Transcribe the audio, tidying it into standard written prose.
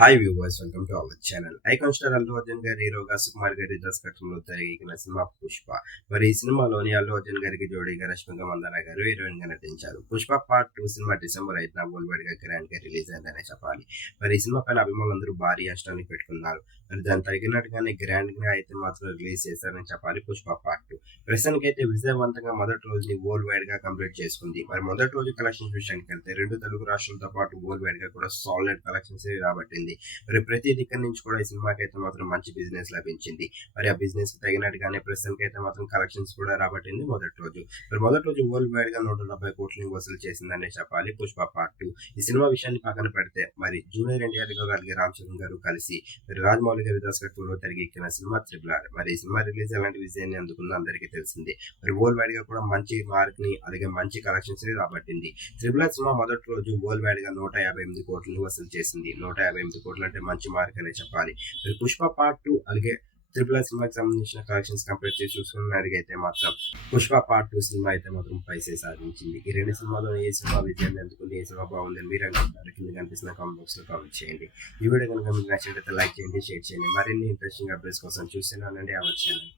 Hi viewers, welcome to our channel. Icon star Allu Arjun గారి హీరోగా సుకుమార్ గారి దర్శకత్వంలో తెరకెక్కిన సినిమా పుష్ప. మరి ఈ సినిమాలోని అల్లు అర్జున్ గారికి జోడీగా రష్మిక మందాన గారు హీరోయిన్ గా నటించారు. పుష్ప పార్ట్ 2 సినిమా డిసెంబర్ 5న వరల్డ్ గా గ్రాండ్ గా రిలీజ్ అయిందనే చెప్పాలి. మరి ఈ సినిమా పైన అభిమానులందరూ భారీ అంచనాలు పెట్టుకున్నారు. మరి దానికి తగినట్టుగానే గ్రాండ్ గా అయితే మాత్రం రిలీజ్ చేశారని చెప్పాలి పుష్ప పార్ట్ 2. ప్రస్తుతానికి అయితే విజయవంతంగా మొదటి రోజుని వరల్డ్ వైడ్ గా కంప్లీట్ చేసుకుంది. మరి మొదటి రోజు కలెక్షన్స్ విషయానికి వెళ్తే 2 తెలుగు రాష్ట్రాలతో పాటు వరల్డ్ వైడ్ గా కూడా సాలిడ్ కలెక్షన్స్ రాబట్టింది. మరి ప్రతి దిక్కల నుంచి కూడా ఈ సినిమాకి అయితే మాత్రం మంచి బిజినెస్ లభించింది. మరి ఆ బిజినెస్ తగినట్టుగానే ప్రస్తుతానికి అయితే మాత్రం కలెక్షన్స్ కూడా రాబట్టింది మొదటి రోజు. మరి మొదటి రోజు వరల్డ్ వైడ్ గా 170 కోట్లని వసూలు చేసిందనే చెప్పాలి పుష్ప పార్ట్ 2. ఈ సినిమా విషయాన్ని పక్కన పెడితే మరి జూనియర్ ఎన్టీఆర్ గారు అలాగే రామ్ చరణ్ గారు కలిసి మరి రాజమౌళి గారి దర్శకత్వంలో తెరకెక్కిన సినిమా త్రిబుల్ ఆర్. మరి ఈ సినిమా రిలీజ్ ఎలాంటి విజయాన్ని అందుకుందో అందరికీ తెలిసిందే. మరి వరల్డ్ వైడ్ గా కూడా మంచి మార్క్ ని అలాగే మంచి కలెక్షన్స్ ని రాబట్టింది. త్రిబుల్ ఆర్ సినిమా మొదటి రోజు వరల్డ్ వైడ్ గా 158 కోట్లని వసూలు చేసింది. 158 కోట్లు అంటే మంచి మార్క్ అనే చెప్పాలి. మరి పుష్ప పార్ట్ 2 అలాగే త్రిబుల్ ఆర్ సినిమాకి సంబంధించిన కలెక్షన్స్ కంపేర్ చేసి చూసుకున్నట్టుగైతే మాత్రం పుష్ప పార్ట్ 2 సినిమా అయితే మాత్రం పైసే సాధించింది. ఈ రెండు సినిమాలో ఏ సినిమా విజయాన్ని అందుకుంది, ఏ సినిమా బాగుందని మీరు అనుకుంటారు? కింద కనిపిస్తున్న కామెంట్ బాక్స్ లో కామెంట్ చేయండి. ఈ వీడియో కనుక మీకు నచ్చినట్లయితే లైక్ చేయండి, షేర్ చేయండి. మరిన్ని ఇంట్రెస్టింగ్ అప్డేట్స్ కోసం చూస్తూనే ఉండండి అవర్ ఛానల్.